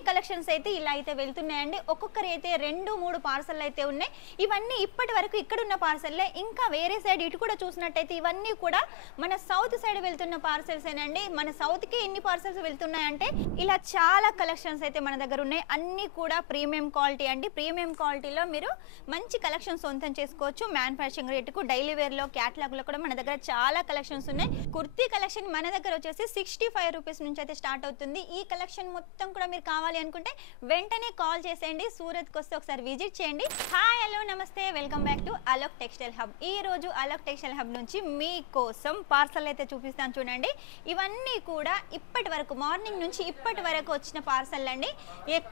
ఇవన్నీ కలెక్షన్స్ అయితే ఇలా అయితే వెళ్తున్నాయండి. ఒక్కొక్కరు అయితే 2-3 పార్సల్ అయితే ఉన్నాయి. ఇవన్నీ ఇప్పటి వరకు ఇక్కడ ఉన్న పార్సల్లే. ఇంకా వేరే సైడ్ ఇటు కూడా చూసినట్టయితే ఇవన్నీ కూడా మన సౌత్ సైడ్ వెళ్తున్న పార్సల్స్ ఏనండి. మన సౌత్ కి ఎన్ని పార్సల్స్ వెళ్తున్నాయంటే ఇలా చాలా కలెక్షన్స్ అయితే మన దగ్గర ఉన్నాయి. అన్ని కూడా ప్రీమియం క్వాలిటీ అండి. ప్రీమియం క్వాలిటీలో మీరు మంచి కలెక్షన్ సొంతం చేసుకోవచ్చు. మ్యానుఫ్యాక్చరింగ్ రేటుకు డైలీ వేర్ లో క్యాటలాగ్ లో కూడా మన దగ్గర చాలా కలెక్షన్స్ ఉన్నాయి. కుర్తీ కలెక్షన్ మన దగ్గర వచ్చేసి 65 రూపీస్ నుంచి అయితే స్టార్ట్ అవుతుంది. ఈ కలెక్షన్ మొత్తం కూడా మీరు కావాలి అనుకుంటే వెంటనే కాల్ చేసేయండి. సూరత్ కి వస్తే ఒకసారి విజిట్ చేయండి. హాయ్ హలో నమస్తే, welcome back to Alok textile hub. ఈ రోజు అలోక్ టెక్స్టైల్ హబ్ నుంచి మీకోసం పార్సల్ అయితే చూపిస్తాను చూడండి. ఇవన్నీ కూడా ఇప్పటి వరకు మార్నింగ్ నుంచి ఇప్పటి వరకు వచ్చిన పార్సల్ అండి.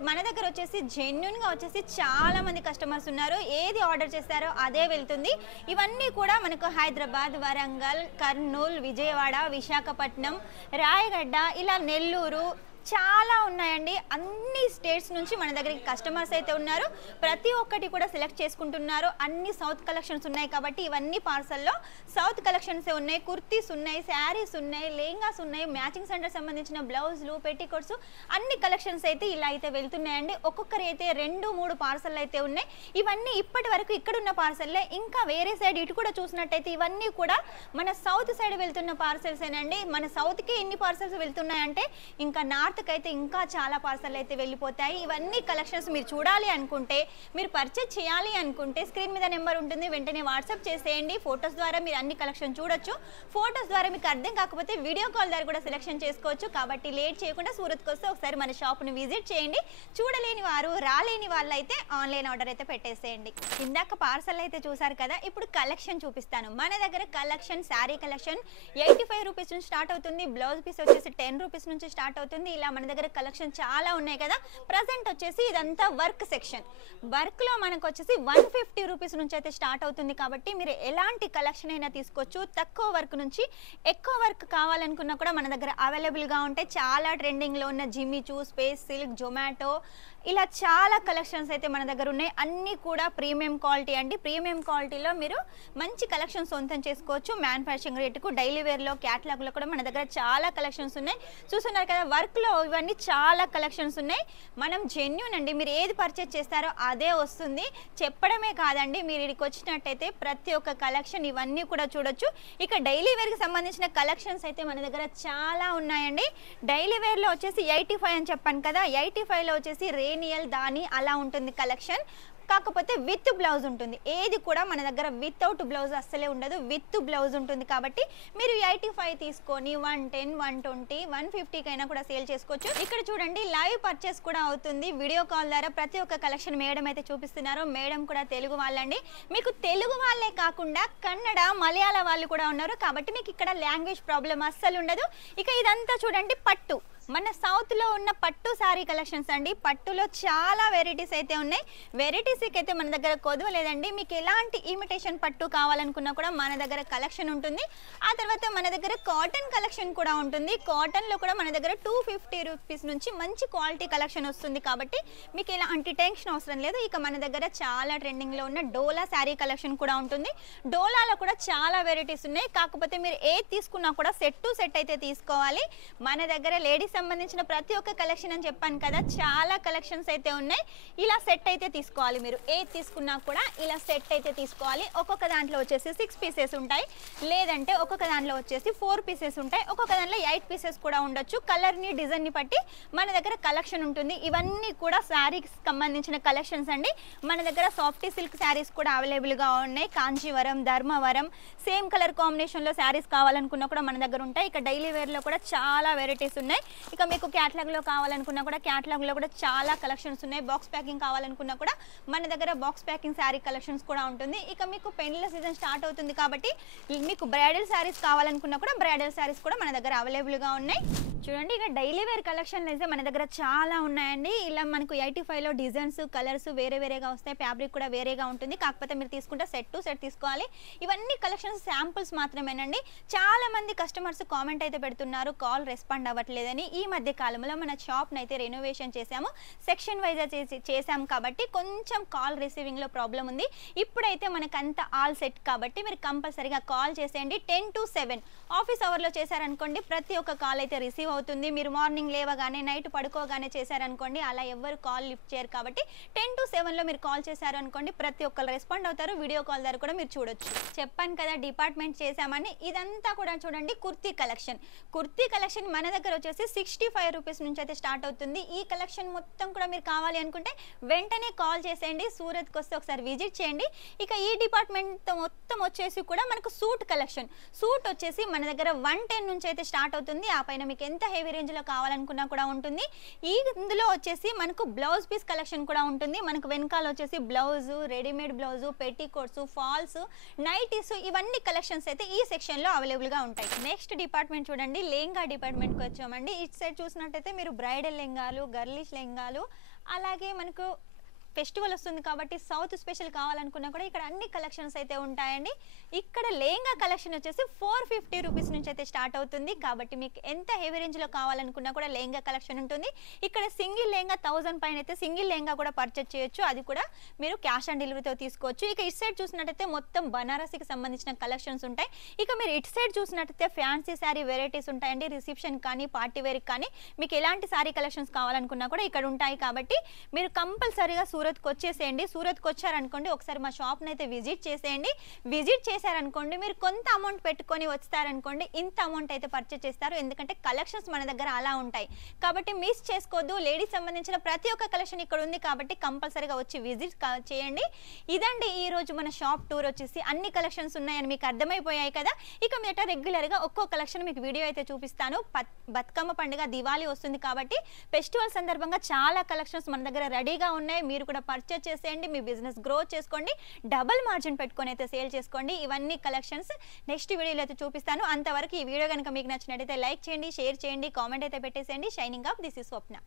మన దగ్గర వచ్చేసి జెన్యూన్ గా వచ్చేసి చాలా మంది కస్టమర్స్ ఉన్నారు. ఏది ఆర్డర్ చేస్తారో అదే వెళ్తుంది. ఇవన్నీ కూడా మనకు హైదరాబాద్, వరంగల్, కర్నూలు, విజయవాడ, విశాఖపట్నం, రాయగడ్డ, ఇలా నెల్లూరు చాలా ఉన్నాయండి. అన్ని స్టేట్స్ నుంచి మన దగ్గరికి కస్టమర్స్ అయితే ఉన్నారు. ప్రతి ఒక్కటి కూడా సెలెక్ట్ చేసుకుంటున్నారు. అన్ని సౌత్ కలెక్షన్స్ ఉన్నాయి కాబట్టి ఇవన్నీ పార్సల్లో సౌత్ కలెక్షన్స్ ఉన్నాయి. కుర్తీస్ ఉన్నాయి, శారీస్ ఉన్నాయి, లెహంగాస్ ఉన్నాయి, మ్యాచింగ్ సెంటర్ సంబంధించిన బ్లౌజులు, పెట్టికోట్స్ అన్ని కలెక్షన్స్ అయితే ఇలా అయితే వెళ్తున్నాయండి. ఒక్కొక్కరు అయితే 2-3 పార్సల్ అయితే ఉన్నాయి. ఇవన్నీ ఇప్పటి వరకు ఇక్కడ ఉన్న పార్సల్లే. ఇంకా వేరే సైడ్ ఇటు కూడా చూసినట్టయితే ఇవన్నీ కూడా మన సౌత్ సైడ్ వెళ్తున్న పార్సల్స్ ఏనండి. మన సౌత్ కి ఎన్ని పార్సల్స్ వెళ్తున్నాయంటే ఇంకా నార్త్ అయితే ఇంకా చాలా పార్సల్ అయితే వెళ్ళిపోతాయి. ఇవన్నీ కలెక్షన్స్ మీరు చూడాలి అనుకుంటే, మీరు పర్చేజ్ చేయాలి అనుకుంటే స్క్రీన్ మీద నెంబర్ ఉంటుంది, వెంటనే వాట్సాప్ చేసేయండి. ఫొటోస్ ద్వారా మీరు అన్ని కలెక్షన్ చూడొచ్చు. ఫొటోస్ ద్వారా మీకు అర్థం కాకపోతే వీడియో కాల్ ద్వారా కూడా సెలెక్షన్ చేసుకోవచ్చు. కాబట్టి లేట్ చేయకుండా సూరత్కి వస్తే ఒకసారి మన షాప్ని విజిట్ చేయండి. చూడలేని వారు, రాలేని వాళ్ళు అయితే ఆన్లైన్ ఆర్డర్ అయితే పెట్టేసేయండి. ఇందాక పార్సల్ అయితే చూసారు కదా, ఇప్పుడు కలెక్షన్ చూపిస్తాను. మన దగ్గర కలెక్షన్, శారీ కలెక్షన్ 85 రూపీస్ నుంచి స్టార్ట్ అవుతుంది. బ్లౌజ్ పీస్ వచ్చేసి 10 రూపీస్ నుంచి స్టార్ట్ అవుతుంది. ఇలా మన దగ్గర కలెక్షన్ చాలా ఉన్నాయి కదా. ప్రజెంట్ వచ్చేసి ఇదంతా వర్క్ సెక్షన్. వర్క్ లో మనకు వచ్చేసి 150 రూపీస్ నుంచి అయితే స్టార్ట్ అవుతుంది. కాబట్టి మీరు ఎలాంటి కలెక్షన్ అయినా తీసుకోవచ్చు. తక్కువ వర్క్ నుంచి ఎక్కువ వర్క్ కావాలనుకున్నా కూడా మన దగ్గర అవైలబుల్ గా ఉంటాయి. చాలా ట్రెండింగ్ లో ఉన్న జిమ్మిచూ, స్పేస్ సిల్క్, జొమాటో ఇలా చాలా కలెక్షన్స్ అయితే మన దగ్గర ఉన్నాయి. అన్ని కూడా ప్రీమియం క్వాలిటీ అండి. ప్రీమియం క్వాలిటీలో మీరు మంచి కలెక్షన్ సొంతం చేసుకోవచ్చు. మ్యానుఫ్యాక్చరింగ్ రేటుకు డైలీ వేర్ లో క్యాటలాగ్ లో కూడా మన దగ్గర చాలా కలెక్షన్స్ ఉన్నాయి. చూస్తున్నారు కదా, వర్క్ లో ఇవన్నీ చాలా కలెక్షన్స్ ఉన్నాయి. మనం జెన్యూన్ అండి. మీరు ఏది పర్చేజ్ చేస్తారో అదే వస్తుంది. చెప్పడమే కాదండి, మీరు ఇక్కడికి వచ్చినట్టయితే ప్రతి ఒక్క కలెక్షన్ ఇవన్నీ కూడా చూడొచ్చు. ఇక డైలీ వేర్ కి సంబంధించిన కలెక్షన్స్ అయితే మన దగ్గర చాలా ఉన్నాయండి. డైలీ వేర్ లో వచ్చేసి 85 అని చెప్పాను కదా. 85 లో వచ్చేసి రేనియల్, దాని అలా ఉంటుంది కలెక్షన్. కాకపోతే విత్ బ్లౌజ్ ఉంటుంది. ఏది కూడా మన దగ్గర వితౌట్ బ్లౌజ్ అస్సలే ఉండదు, విత్ బ్లౌజ్ ఉంటుంది. కాబట్టి మీరు 85 తీసుకొని 110, 120, 150 కైనా కూడా సేల్ చేసుకోవచ్చు. ఇక్కడ చూడండి, లైవ్ పర్చేస్ కూడా అవుతుంది. వీడియో కాల్ ద్వారా ప్రతి ఒక్క కలెక్షన్ మేడం అయితే చూపిస్తున్నారు. మేడం కూడా తెలుగు వాళ్ళండి. మీకు తెలుగు వాళ్ళే కాకుండా కన్నడ, మలయాళ వాళ్ళు కూడా ఉన్నారు. కాబట్టి మీకు ఇక్కడ లాంగ్వేజ్ ప్రాబ్లం అస్సలు ఉండదు. ఇక ఇదంతా చూడండి, పట్టు మన సౌత్ లో ఉన్న పట్టు శారీ కలెక్షన్స్ అండి. పట్టులో చాలా వెరైటీస్ అయితే ఉన్నాయి. వెరైటీస్ అయితే మన దగ్గర కొదువ లేదండి. మీకు ఎలాంటి ఇమిటేషన్ పట్టు కావాలనుకున్నా కూడా మన దగ్గర కలెక్షన్ ఉంటుంది. ఆ తర్వాత మన దగ్గర కాటన్ కలెక్షన్ కూడా ఉంటుంది. కాటన్ లో కూడా మన దగ్గర 250 రూపీస్ నుంచి మంచి క్వాలిటీ కలెక్షన్ వస్తుంది. కాబట్టి మీకు ఎలాంటి టెన్షన్ అవసరం లేదు. ఇక మన దగ్గర చాలా ట్రెండింగ్ లో ఉన్న డోలా శారీ కలెక్షన్ కూడా ఉంటుంది. డోలాలో కూడా చాలా వెరైటీస్ ఉన్నాయి. కాకపోతే మీరు ఏది తీసుకున్నా కూడా సెట్ టు సెట్ అయితే తీసుకోవాలి. మన దగ్గర లేడీస్ సంబంధించిన ప్రతి ఒక్క కలెక్షన్ అని చెప్పాను కదా, చాలా కలెక్షన్స్ అయితే ఉన్నాయి. ఇలా సెట్ అయితే తీసుకోవాలి. మీరు ఏది తీసుకున్నా కూడా ఇలా సెట్ అయితే తీసుకోవాలి. ఒక్కొక్క దాంట్లో వచ్చేసి 6 పీసెస్ ఉంటాయి, లేదంటే ఒక్కొక్క దాంట్లో వచ్చేసి 4 పీసెస్ ఉంటాయి, ఒక్కొక్క దాంట్లో 8 పీసెస్ కూడా ఉండొచ్చు. కలర్ ని, డిజైన్ ని బట్టి మన దగ్గర కలెక్షన్ ఉంటుంది. ఇవన్నీ కూడా శారీకి సంబంధించిన కలెక్షన్స్ అండి. మన దగ్గర సాఫ్టీ సిల్క్ శారీస్ కూడా అవైలబుల్ గా ఉన్నాయి. Kanjeevaram, Dharmavaram same colour combination లో శారీస్ కావాలనుకున్నా కూడా మన దగ్గర ఉంటాయి. ఇక డైలీ వేర్ లో కూడా చాలా వెరైటీస్ ఉన్నాయి. ఇక మీకు క్యాటలాగ్ లో కావాలనుకున్నా కూడా క్యాటలాగ్ లో కూడా చాలా కలెక్షన్స్ ఉన్నాయి. బాక్స్ ప్యాకింగ్ కావాలనుకున్నా కూడా మన దగ్గర బాక్స్ ప్యాకింగ్ శారీ కలెక్షన్స్ కూడా ఉంటుంది. ఇక మీకు పెళ్లిల సీజన్ స్టార్ట్ అవుతుంది కాబట్టి మీకు బ్రైడల్ శారీస్ కావాలనుకున్నా కూడా బ్రైడల్ శారీస్ కూడా మన దగ్గర అవైలబుల్ గా ఉన్నాయి. చూడండి, ఇక డైలీ వేర్ కలెక్షన్ అయితే మన దగ్గర చాలా ఉన్నాయండి. ఇలా మనకు 85 లో డిజైన్స్, కలర్స్ వేరేగా వస్తాయి. ఫ్యాబ్రిక్ కూడా వేరేగా ఉంటుంది. కాకపోతే మీరు తీసుకుంటే సెట్ టు సెట్ తీసుకోవాలి. ఇవన్నీ కలెక్షన్స్ శాంపుల్స్ మాత్రమేనండి. చాలా మంది కస్టమర్స్ కామెంట్ అయితే పెడుతున్నారు, కాల్ రెస్పాండ్ అవ్వట్లేదని. ఈ మధ్య కాలంలో మన షాప్ని అయితే రెనోవేషన్ చేసాము, సెక్షన్ వైజ్ చేసాం కాబట్టి కొంచెం కాల్ రిసీవింగ్లో ప్రాబ్లం ఉంది. ఇప్పుడైతే మనకంతా ఆల్ సెట్ కాబట్టి మీరు కంపల్సరీగా కాల్ చేసేయండి. 10 to 7 ఆఫీస్ అవర్లో చేశారనుకోండి ప్రతి ఒక్క కాల్ అయితే రిసీవ్ అవుతుంది. మీరు మార్నింగ్ లేవగానే నైట్ పడుకోగానే చేశారనుకోండి అలా ఎవరు కాల్ లిఫ్ట్ చేయరు కాబట్టి 10 to 7లో మీరు కాల్ చేశారు అనుకోండి ప్రతి ఒక్కరు రెస్పాండ్ అవుతారు. వీడియో కాల్ ద్వారా కూడా మీరు చూడొచ్చు. చెప్పాను కదా డిపార్ట్మెంట్ చేశామని. ఇదంతా కూడా చూడండి కుర్తీ కలెక్షన్. కుర్తీ కలెక్షన్ మన దగ్గర వచ్చేసి 65 రూపీస్ నుంచి అయితే స్టార్ట్ అవుతుంది. ఈ కలెక్షన్ మొత్తం కూడా మీరు కావాలి అనుకుంటే వెంటనే కాల్ చేసేయండి. సూరత్కి వస్తే ఒకసారి విజిట్ చేయండి. ఇక ఈ డిపార్ట్మెంట్ మొత్తం వచ్చేసి కూడా మనకు సూట్ కలెక్షన్. సూట్ వచ్చేసి మన దగ్గర 110 నుంచి అయితే స్టార్ట్ అవుతుంది. ఆ పైన మీకు ఎంత హెవీ రేంజ్లో కావాలనుకున్నా కూడా ఉంటుంది. ఇందులో వచ్చేసి మనకు బ్లౌజ్ పీస్ కలెక్షన్ కూడా ఉంటుంది. మనకు వెనకాల వచ్చేసి blouse, readymade blouse, petticoats, falls, nighties ఇవన్నీ కలెక్షన్స్ అయితే ఈ సెక్షన్లో అవైలబుల్గా ఉంటాయి. నెక్స్ట్ డిపార్ట్మెంట్ చూడండి లెహంగా డిపార్ట్మెంట్కి వచ్చామండి. ఇటు సైడ్ చూసినట్టయితే మీరు బ్రైడల్ లెహంగాలు, గర్లిష్ లెహంగాలు, అలాగే మనకు ఫెస్టివల్ వస్తుంది కాబట్టి సౌత్ స్పెషల్ కావాలనుకున్నా కూడా ఇక్కడ అన్ని కలెక్షన్స్ అయితే ఉంటాయండి. ఇక్కడ లెహంగా కలెక్షన్ వచ్చేసి 450 రూపీస్ నుంచి అయితే స్టార్ట్ అవుతుంది కాబట్టి మీకు ఎంత హెవీ రేంజ్లో కావాలనుకున్నా కూడా లెహంగా కలెక్షన్ ఉంటుంది. ఇక్కడ సింగిల్ లెహంగా 1000 పైన అయితే సింగిల్ లెహంగా కూడా పర్చేజ్ చేయొచ్చు. అది కూడా మీరు క్యాష్ ఆన్ డెలివరీతో తీసుకోవచ్చు. ఇక ఇటు సైడ్ చూసినట్టయితే మొత్తం బనారసీకి సంబంధించిన కలెక్షన్స్ ఉంటాయి. ఇక మీరు ఇటు సైడ్ చూసినట్టయితే ఫ్యాన్సీ శారీ వెరైటీస్ ఉంటాయండి. రిసెప్షన్ కానీ పార్టీ వేర్కి కానీ మీకు ఎలాంటి శారీ కలెక్షన్స్ కావాలనుకున్నా కూడా ఇక్కడ ఉంటాయి కాబట్టి మీరు కంపల్సరీగా సూరత్కి వచ్చేసేయండి. సూరత్కి వచ్చారనుకోండి ఒకసారి మా షాప్ని అయితే విజిట్ చేసేయండి. విజిట్ చేశారనుకోండి మీరు కొంత అమౌంట్ పెట్టుకొని వస్తారనుకోండి ఇంత అమౌంట్ అయితే పర్చేస్ చేస్తారు. ఎందుకంటే కలెక్షన్స్ మన దగ్గర అలా ఉంటాయి కాబట్టి మిస్ చేసుకోవద్దు. లేడీస్ సంబంధించిన ప్రతి ఒక్క కలెక్షన్ ఇక్కడ ఉంది కాబట్టి కంపల్సరీగా వచ్చి విజిట్ చేయండి. ఇదండి ఈ రోజు మన షాప్ టూర్ వచ్చేసి అన్ని కలెక్షన్స్ ఉన్నాయని మీకు అర్థమైపోయాయి కదా. ఇక మీట రెగ్యులర్గా ఒక్కో కలెక్షన్ మీకు వీడియో అయితే చూపిస్తాను. బతుకమ్మ పండుగ దివాళీ వస్తుంది కాబట్టి ఫెస్టివల్ సందర్భంగా చాలా కలెక్షన్స్ మన దగ్గర రెడీగా ఉన్నాయి. మీరు కూడా పర్చేస్ చేసేయండి. మీ బిజినెస్ గ్రో చేసుకోండి. డబుల్ మార్జిన్ పెట్టుకొని అయితే సేల్ చేసుకోండి. ఇవన్నీ కలెక్షన్స్ నెక్స్ట్ వీడియోలో అయితే చూపిస్తాను. అంతవరకు ఈ వీడియో కనుక మీకు నచ్చినట్టయితే లైక్ చేయండి, షేర్ చేయండి, కామెంట్ అయితే పెట్టేసేయండి. Shining up this is Swapna.